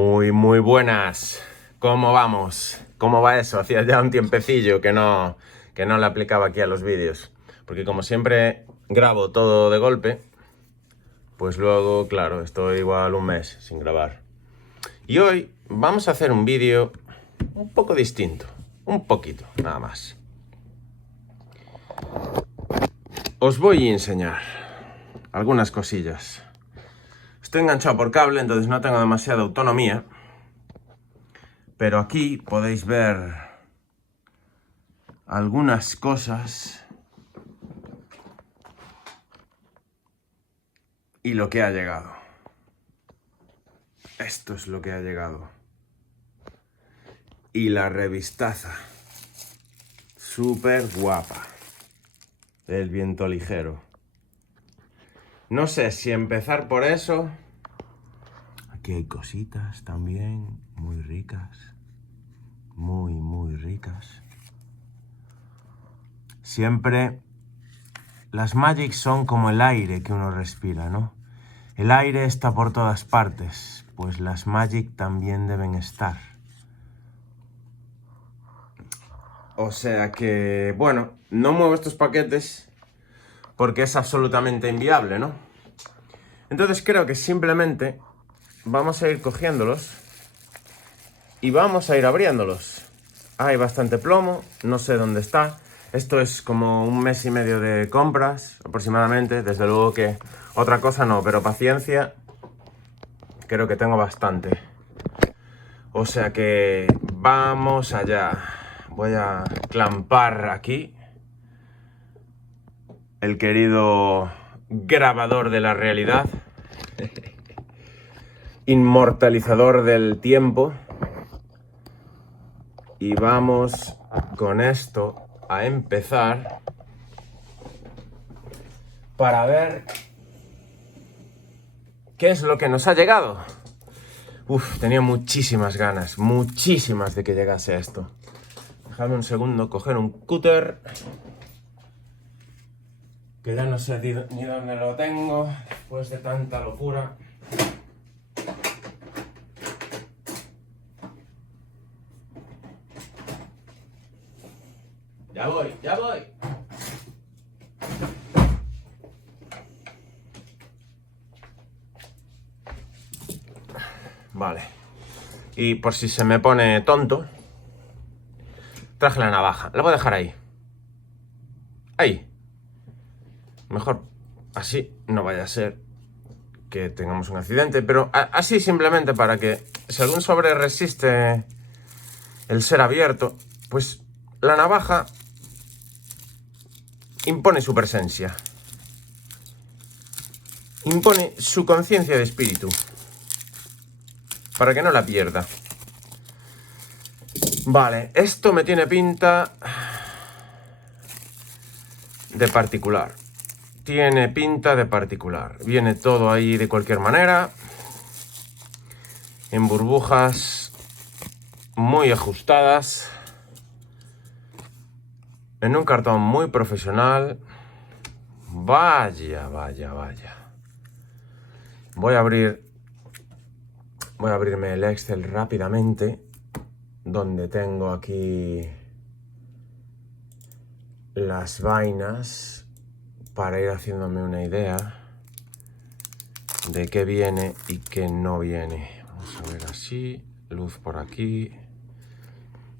Muy buenas. ¿Cómo vamos? ¿Cómo va eso? Hacía ya un tiempecillo que no le aplicaba aquí a los vídeos. Porque como siempre grabo todo de golpe, pues luego, claro, estoy igual un mes sin grabar. Y hoy vamos a hacer un vídeo un poco distinto. Un poquito, nada más. Os voy a enseñar algunas cosillas. Estoy enganchado por cable, entonces no tengo demasiada autonomía. Pero aquí podéis ver algunas cosas y lo que ha llegado. Esto es lo que ha llegado. Y la revistaza. Súper guapa. El viento ligero. No sé si empezar por eso. Aquí hay cositas también muy ricas. Muy ricas. Siempre las Magic son como el aire que uno respira, ¿no? El aire está por todas partes, pues las Magic también deben estar. O sea que, bueno, no muevo estos paquetes porque es absolutamente inviable, ¿no? Entonces creo que simplemente vamos a ir cogiéndolos y vamos a ir abriéndolos. Hay bastante plomo, no sé dónde está. Esto es como un mes y medio de compras, aproximadamente. Desde luego que otra cosa no, pero paciencia creo que tengo bastante. O sea que vamos allá. Voy a clampar aquí el querido grabador de la realidad. Inmortalizador del tiempo. Y vamos con esto a empezar para ver qué es lo que nos ha llegado. Tenía muchísimas ganas, muchísimas de que llegase esto. Dejadme un segundo, coger un cúter, que ya no sé ni dónde lo tengo, después de tanta locura. Ya voy. Vale. Y por si se me pone tonto, traje la navaja. La voy a dejar ahí. Ahí. Mejor así no vaya a ser que tengamos un accidente, pero así simplemente para que si algún sobre resiste el ser abierto, pues la navaja impone su presencia. Impone su conciencia de espíritu. Para que no la pierda. Vale, esto me tiene pinta de particular. Tiene pinta de particular. Viene todo ahí de cualquier manera. En burbujas muy ajustadas. En un cartón muy profesional. Vaya. Voy a abrirme el Excel rápidamente. Donde tengo aquí las vainas. Para ir haciéndome una idea de qué viene y qué no viene. Vamos a ver así. Luz por aquí.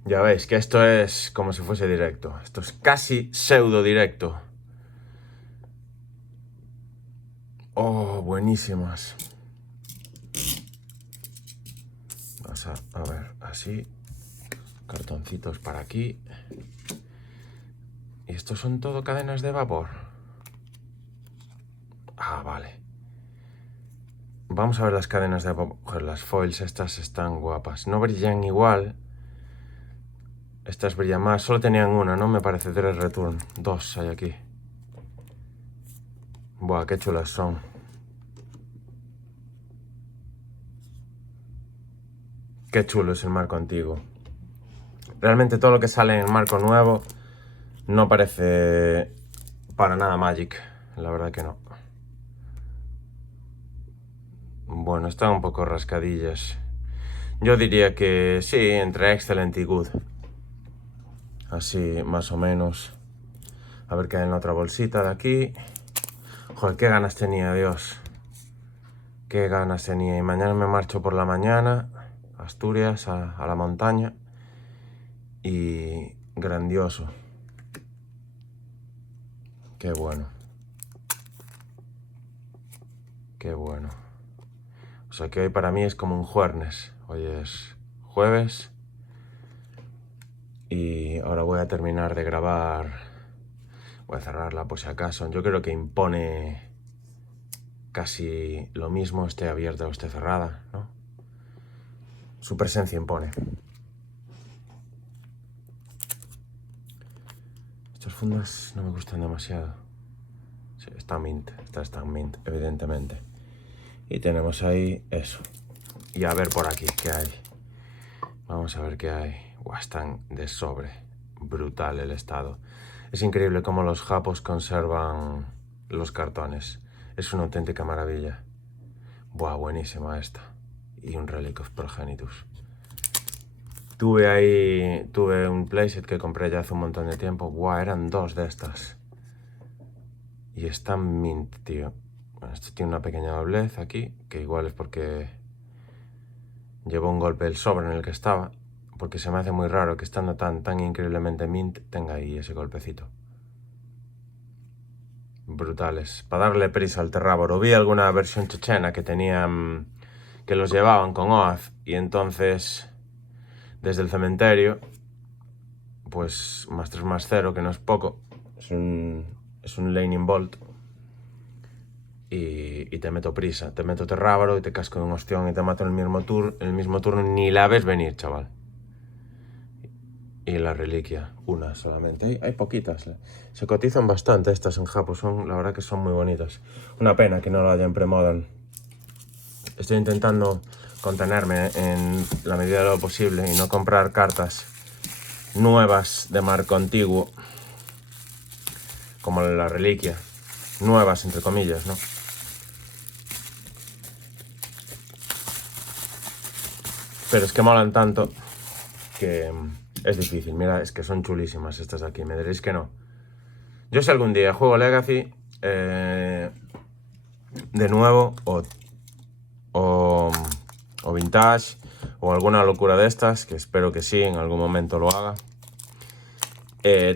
Ya veis que esto es como si fuese directo. Esto es casi pseudo directo. Oh, buenísimas. Vamos a ver, así. Cartoncitos para aquí. ¿Y estos son todo cadenas de vapor? Ah, vale. Vamos a ver las cadenas de vapor. Las foils estas están guapas. No brillan igual. Estas brillan más. Solo tenían una, ¿no? Me parece 3 return. 2 hay aquí. Buah, qué chulas son. Qué chulo es el marco antiguo. Realmente todo lo que sale en el marco nuevo no parece para nada Magic. La verdad que no. Bueno, están un poco rascadillas. Yo diría que sí, entre excellent y good. Así, más o menos. A ver qué hay en la otra bolsita de aquí. Joder, qué ganas tenía, Dios. Qué ganas tenía. Y mañana me marcho por la mañana a Asturias, a la montaña. Y grandioso. Qué bueno. Qué bueno. O sea que hoy para mí es como un jueves. Hoy es jueves. Y ahora voy a terminar de grabar. Voy a cerrarla por si acaso. Yo creo que impone casi lo mismo, esté abierta o esté cerrada, ¿no? Su presencia impone. Estas fundas no me gustan demasiado. Sí, está mint. Esta está mint, evidentemente. Y tenemos ahí eso. Y a ver por aquí qué hay. Vamos a ver qué hay. Están de sobre. Brutal el estado. Es increíble cómo los japos conservan los cartones. Es una auténtica maravilla. Buah, buenísima esta. Y un Relic of Progenitus. Tuve un playset que compré ya hace un montón de tiempo. Buah, eran 2 de estas. Y están mint, tío. Bueno, esto tiene una pequeña doblez aquí, que igual es porque llevó un golpe el sobre en el que estaba. Porque se me hace muy raro que estando tan increíblemente mint tenga ahí ese golpecito. Brutales. Para darle prisa al Terravoro. Vi alguna versión chechena que tenían, que los llevaban con OAZ y entonces desde el cementerio, pues +3/+0, que no es poco, es un Lightning Bolt y te meto prisa, te meto Terravoro y te casco de un ostión y te mato en el mismo turno, ni la ves venir, chaval. Y la reliquia, una solamente. Hay poquitas. Se cotizan bastante estas en Japón, la verdad que son muy bonitas. Una pena que no lo hayan premodern. Estoy intentando contenerme en la medida de lo posible y no comprar cartas nuevas de marco antiguo, como la reliquia. Nuevas, entre comillas, ¿no? Pero es que molan tanto que es difícil. Mira, es que son chulísimas estas de aquí. Me diréis que no. Yo si algún día juego Legacy de nuevo o Vintage o alguna locura de estas, que espero que sí, en algún momento lo haga.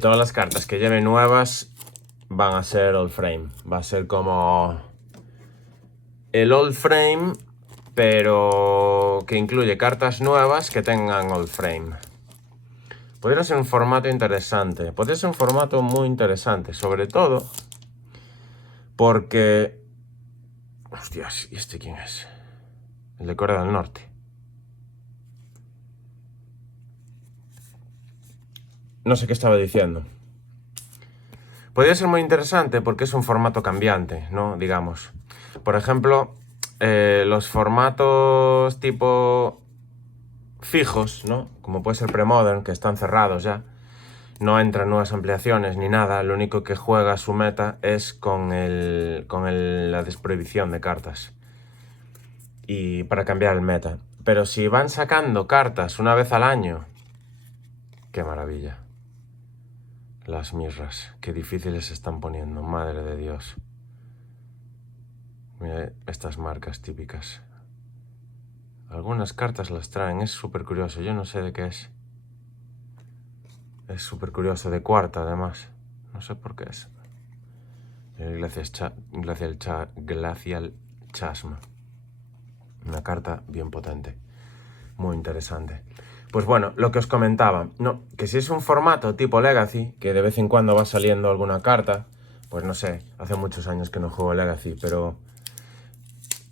Todas las cartas que lleven nuevas van a ser Old Frame. Va a ser como el Old Frame, pero que incluye cartas nuevas que tengan Old Frame. Podría ser un formato interesante. Podría ser un formato muy interesante, sobre todo porque... Hostias, ¿y este quién es? El de Corea del Norte. No sé qué estaba diciendo. Podría ser muy interesante porque es un formato cambiante, ¿no? Digamos. Por ejemplo, los formatos tipo fijos, ¿no? Como puede ser Premodern, que están cerrados ya. No entran nuevas ampliaciones ni nada. Lo único que juega su meta es con la desprohibición de cartas. Y para cambiar el meta. Pero si van sacando cartas una vez al año... ¡Qué maravilla! Las mirras, qué difíciles se están poniendo, madre de Dios. Mira estas marcas típicas. Algunas cartas las traen, es súper curioso, yo no sé de qué es. Es súper curioso, de cuarta además. No sé por qué es. El Glacial Chasm. Una carta bien potente. Muy interesante. Pues bueno, lo que os comentaba, no, que si es un formato tipo Legacy, que de vez en cuando va saliendo alguna carta, pues no sé, hace muchos años que no juego Legacy, pero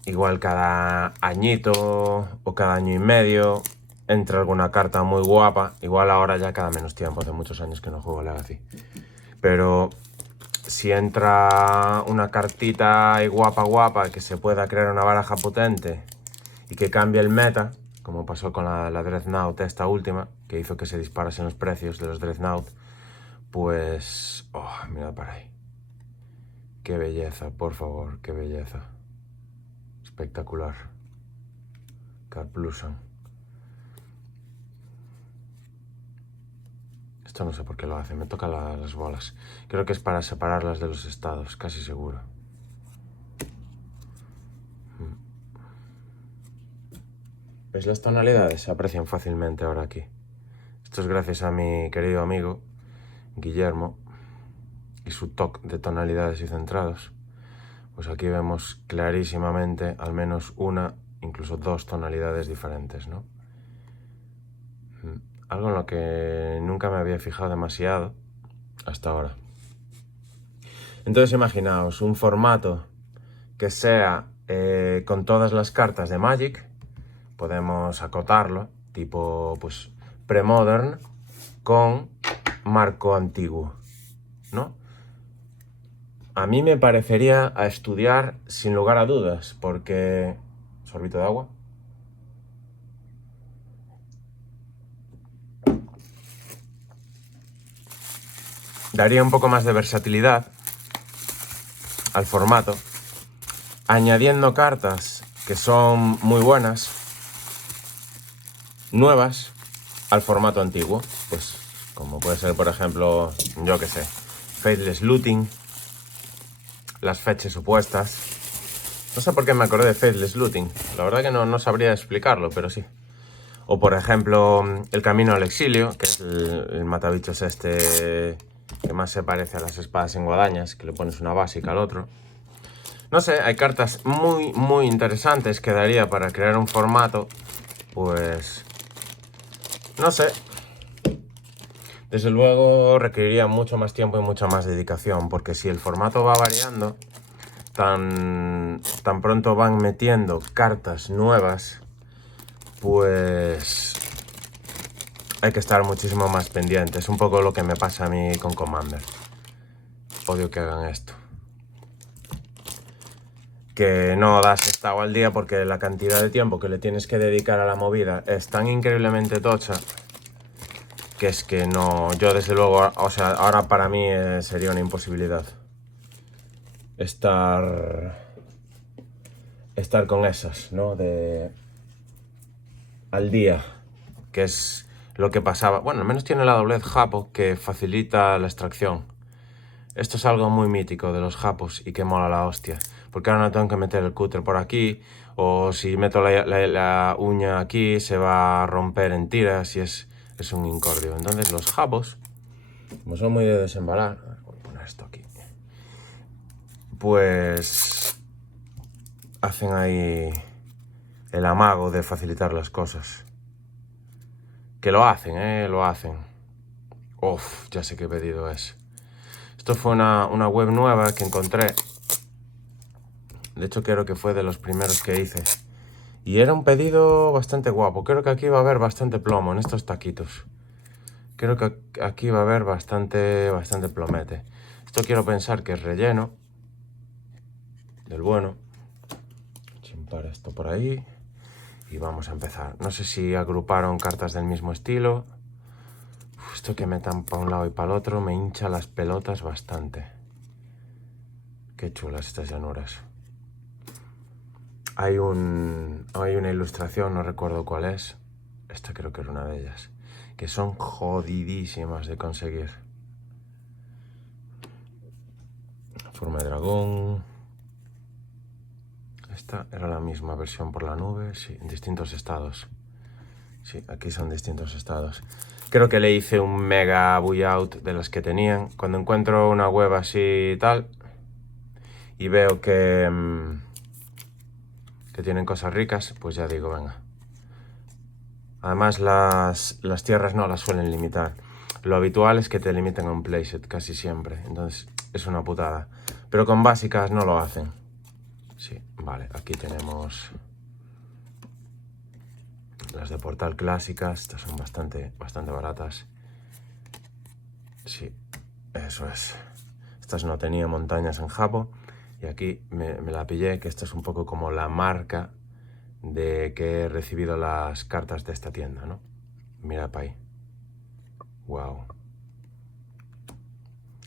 igual cada añito o cada año y medio entra alguna carta muy guapa, igual ahora ya cada menos tiempo, hace muchos años que no juego Legacy, pero si entra una cartita guapa que se pueda crear una baraja potente y que cambie el meta, como pasó con la Dreadnought esta última, que hizo que se disparasen los precios de los Dreadnought, pues... Oh, mirad para ahí. Qué belleza, por favor, qué belleza. Espectacular. Carplusan. Esto no sé por qué lo hace, me toca las bolas. Creo que es para separarlas de los estados, casi seguro. ¿Veis? Las tonalidades se aprecian fácilmente ahora aquí. Esto es gracias a mi querido amigo Guillermo y su toque de tonalidades y centrados. Pues aquí vemos clarísimamente al menos una, incluso dos tonalidades diferentes, ¿no? Algo en lo que nunca me había fijado demasiado hasta ahora. Entonces imaginaos un formato que sea con todas las cartas de Magic. Podemos acotarlo, tipo pues pre-modern con marco antiguo, ¿no? A mí me parecería a estudiar sin lugar a dudas, porque... Sorbito de agua. Daría un poco más de versatilidad al formato, añadiendo cartas que son muy buenas, nuevas, al formato antiguo. Pues como puede ser, por ejemplo, yo que sé, Faithless Looting, las fechas opuestas. No sé por qué me acordé de Faithless Looting, la verdad que no sabría explicarlo, pero sí. O por ejemplo, El Camino al Exilio, que es el matabichos este que más se parece a las espadas en guadañas, que le pones una básica al otro. No sé, hay cartas muy interesantes que daría para crear un formato, pues... no sé. Desde luego requeriría mucho más tiempo y mucha más dedicación, porque si el formato va variando, tan pronto van metiendo cartas nuevas, pues hay que estar muchísimo más pendiente. Es un poco lo que me pasa a mí con Commander. Odio que hagan esto. Que no das estado al día porque la cantidad de tiempo que le tienes que dedicar a la movida es tan increíblemente tocha que es que no... Yo desde luego, o sea, ahora para mí sería una imposibilidad estar con esas, ¿no? Al día, que es lo que pasaba. Bueno, al menos tiene la doblez japo que facilita la extracción. Esto es algo muy mítico de los japos y que mola la hostia. Porque ahora no tengo que meter el cúter por aquí, o si meto la uña aquí se va a romper en tiras y es un incordio. Entonces los japos, como son muy de desembalar, voy a poner esto aquí, pues hacen ahí el amago de facilitar las cosas. Que lo hacen, lo hacen. Uf, ya sé qué pedido es. Esto fue una web nueva que encontré. De hecho, creo que fue de los primeros que hice. Y era un pedido bastante guapo. Creo que aquí va a haber bastante plomo en estos taquitos. Creo que aquí va a haber bastante plomete. Esto quiero pensar que es relleno. Del bueno. Chimpar esto por ahí. Y vamos a empezar. No sé si agruparon cartas del mismo estilo. Esto que metan para un lado y para el otro me hincha las pelotas bastante. Qué chulas estas llanuras. Hay una ilustración, no recuerdo cuál es. Esta creo que era una de ellas. Que son jodidísimas de conseguir. Forma de dragón. Esta era la misma versión por la nube. Sí, en distintos estados. Sí, aquí son distintos estados. Creo que le hice un mega buyout de las que tenían. Cuando encuentro una web así y tal, y veo que tienen cosas ricas, pues ya digo, venga. Además las tierras no las suelen limitar. Lo habitual es que te limiten a un playset casi siempre. Entonces es una putada. Pero con básicas no lo hacen. Sí, vale, aquí tenemos las de Portal clásicas. Estas son bastante baratas. Sí, eso es. Estas no tenía montañas en Japo. Y aquí me la pillé, que esta es un poco como la marca de que he recibido las cartas de esta tienda, ¿no? Mira para ahí. Wow.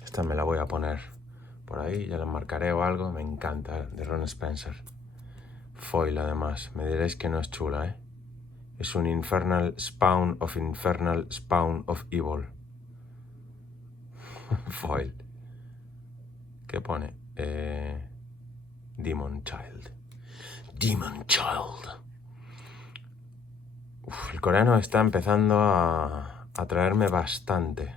Esta me la voy a poner por ahí, ya la marcaré o algo. Me encanta, de Ron Spencer. Foil además. Me diréis que no es chula, Es un Infernal Spawn of Evil. Foil. ¿Qué pone? Demon Child. Demon Child. Uf, el coreano está empezando a atraerme bastante.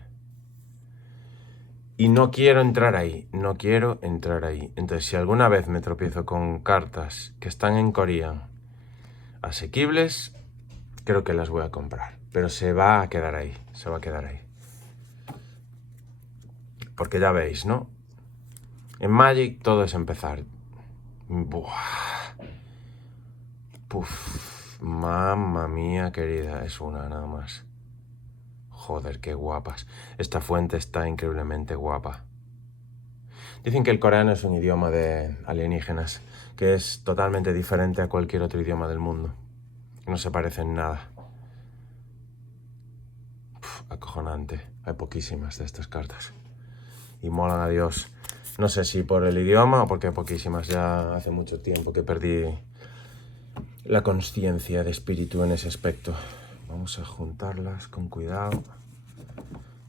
Y no quiero entrar ahí, no quiero entrar ahí. Entonces, si alguna vez me tropiezo con cartas que están en Korean asequibles, creo que las voy a comprar. Pero se va a quedar ahí, se va a quedar ahí. Porque ya veis, ¿no? En Magic todo es empezar. Buah. Puf. Mamma mía querida, es una nada más. Joder, qué guapas. Esta fuente está increíblemente guapa. Dicen que el coreano es un idioma de alienígenas, que es totalmente diferente a cualquier otro idioma del mundo. No se parece en nada. Acojonante. Hay poquísimas de estas cartas. Y molan a Dios. No sé si por el idioma o porque hay poquísimas. Ya hace mucho tiempo que perdí la consciencia de espíritu en ese aspecto. Vamos a juntarlas con cuidado.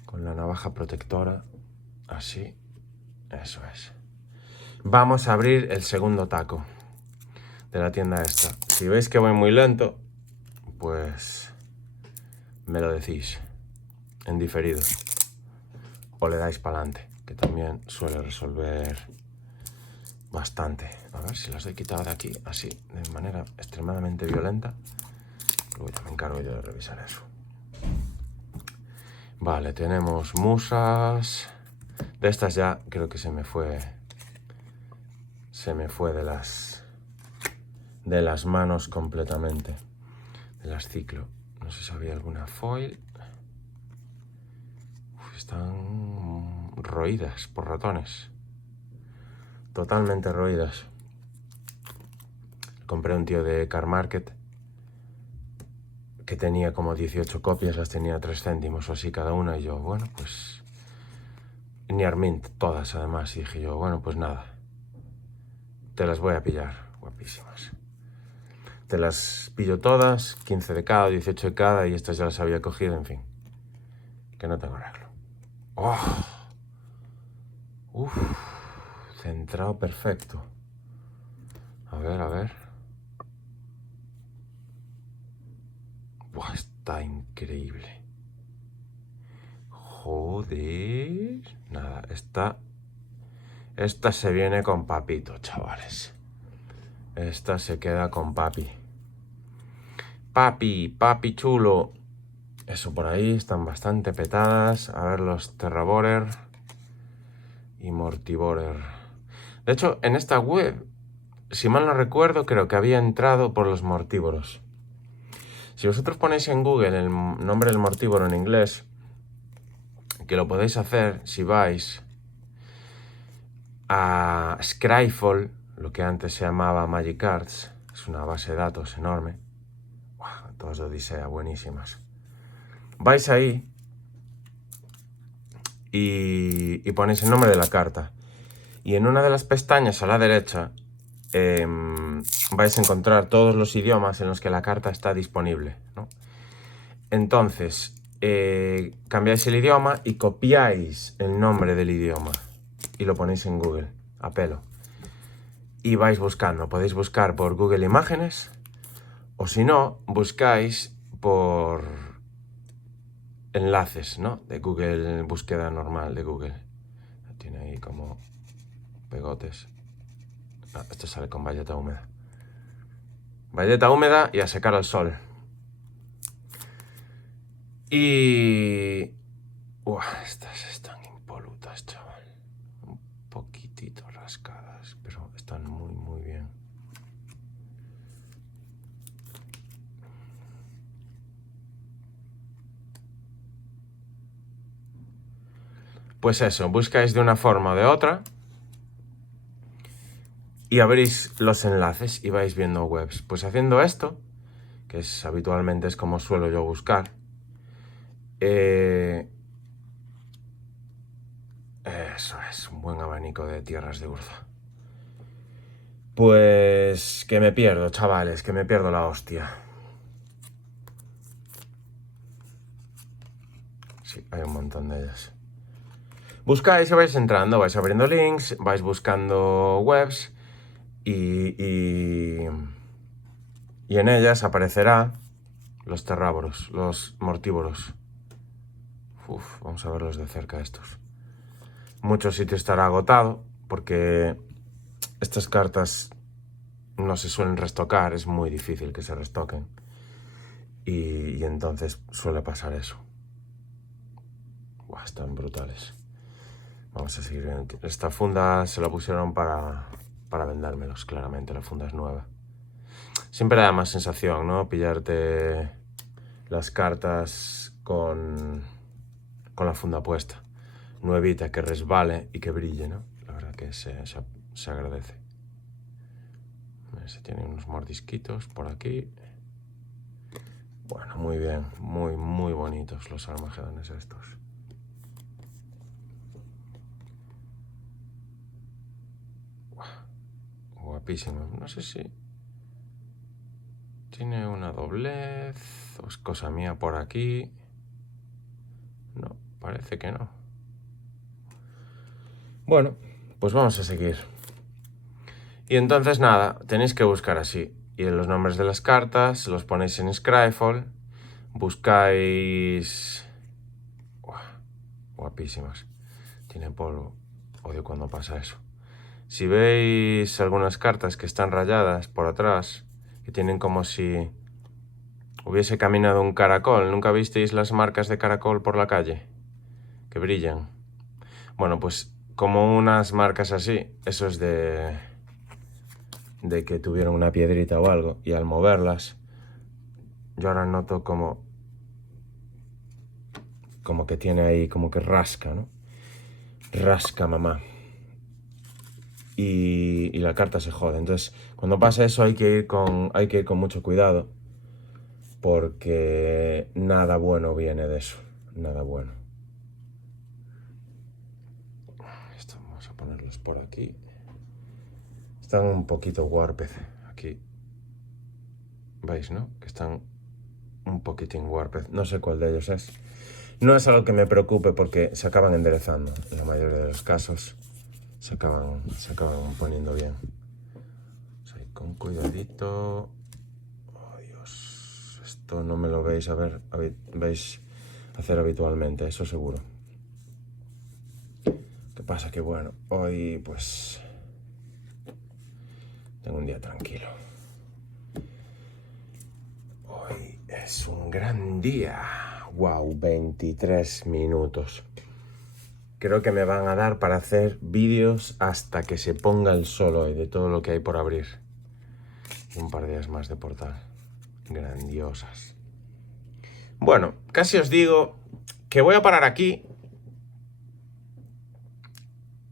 Con la navaja protectora. Así. Eso es. Vamos a abrir el segundo taco de la tienda esta. Si veis que voy muy lento, pues me lo decís en diferido. O le dais para adelante, que también suele resolver bastante. A ver si las he quitado de aquí, así, de manera extremadamente violenta. Luego ya me encargo yo de revisar eso. Vale, tenemos musas. De estas ya creo que se me fue de las manos completamente. De las ciclo. No sé si había alguna foil. Están roídas por ratones. Totalmente roídas. Compré un tío de Car Market que tenía como 18 copias, las tenía a 3 céntimos o así cada una. Y yo, bueno, pues... Near Mint, todas además. Y dije yo, bueno, pues nada. Te las voy a pillar. Guapísimas. Te las pillo todas, 15 de cada, 18 de cada, y estas ya las había cogido, en fin. Que no tengo arreglo. ¡Oh! Uf, centrado perfecto. A ver, a ver. Buah, está increíble. Joder. Nada, esta se viene con papito, chavales. Esta se queda con papi. Papi chulo. Eso por ahí, están bastante petadas. A ver los Terraborer y Mortiborer. De hecho, en esta web, si mal no recuerdo, creo que había entrado por los mortívoros. Si vosotros ponéis en Google el nombre del mortívoro en inglés, que lo podéis hacer si vais a Scryfall, lo que antes se llamaba Magic Cards, es una base de datos enorme. Wow, todas de Odisea, buenísimas. Vais ahí y ponéis el nombre de la carta. Y en una de las pestañas a la derecha vais a encontrar todos los idiomas en los que la carta está disponible, ¿no? Entonces, cambiáis el idioma y copiáis el nombre del idioma y lo ponéis en Google, a pelo. Y vais buscando, podéis buscar por Google Imágenes o si no, buscáis por enlaces, ¿no? De Google, búsqueda normal de Google. Tiene ahí como pegotes. Ah, esto sale con bayeta húmeda. Bayeta húmeda y a secar al sol. Y... estas están impolutas, chaval. Un poquitito rascadas, pero están muy, muy bien. Pues eso, buscáis de una forma o de otra y abrís los enlaces y vais viendo webs. Pues haciendo esto, que es habitualmente es como suelo yo buscar, eso es, un buen abanico de tierras de Urza. Pues que me pierdo, chavales, que me pierdo la hostia. Sí, hay un montón de ellas. Buscáis y vais entrando, vais abriendo links, vais buscando webs y en ellas aparecerá los terrávoros, los mortívoros. Uf, vamos a verlos de cerca estos. Muchos sitios estará agotado porque estas cartas no se suelen restocar, es muy difícil que se restoquen. Y entonces suele pasar eso. Buah, están brutales. Vamos a seguir viendo. Esta funda se la pusieron para vendérmelos, claramente. La funda es nueva. Siempre da más sensación, ¿no? Pillarte las cartas con la funda puesta. Nuevita, que resbale y que brille, ¿no? La verdad que se agradece. Se tienen unos mordisquitos por aquí. Bueno, muy bien. Muy, muy bonitos los armagedones estos. Guapísimo. No sé si tiene una doblez o es cosa mía por aquí. No, parece que no. Bueno, pues vamos a seguir. Y entonces nada, tenéis que buscar así. Y en los nombres de las cartas los ponéis en Scryfall. Buscáis... Guapísimas. Tiene polvo. Odio cuando pasa eso. Si veis algunas cartas que están rayadas por atrás, que tienen como si hubiese caminado un caracol. ¿Nunca visteis las marcas de caracol por la calle? Que brillan. Bueno, pues como unas marcas así, eso es de que tuvieron una piedrita o algo, y al moverlas, yo ahora noto como que tiene ahí, como que rasca, ¿no? Rasca, mamá. Y la carta se jode. Entonces, cuando pasa eso hay que ir con mucho cuidado, porque nada bueno viene de eso. Nada bueno. Esto vamos a ponerlos por aquí. Están un poquito warped aquí. ¿Veis, no? Que están un poquitín warped. No sé cuál de ellos es. No es algo que me preocupe porque se acaban enderezando. En la mayoría de los casos se acaban poniendo bien. O sea, con cuidadito. Oh, Dios. Esto no me lo veis veis hacer habitualmente, eso seguro. ¿Qué pasa? Que bueno, hoy pues tengo un día tranquilo. Hoy es un gran día. Wow, 23 minutos. Creo que me van a dar para hacer vídeos hasta que se ponga el sol hoy, de todo lo que hay por abrir. Y un par de días más de portal. Grandiosas. Bueno, casi os digo que voy a parar aquí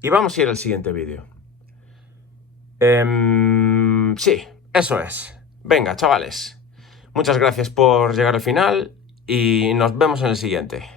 y vamos a ir al siguiente vídeo. Sí, eso es. Venga, chavales. Muchas gracias por llegar al final y nos vemos en el siguiente.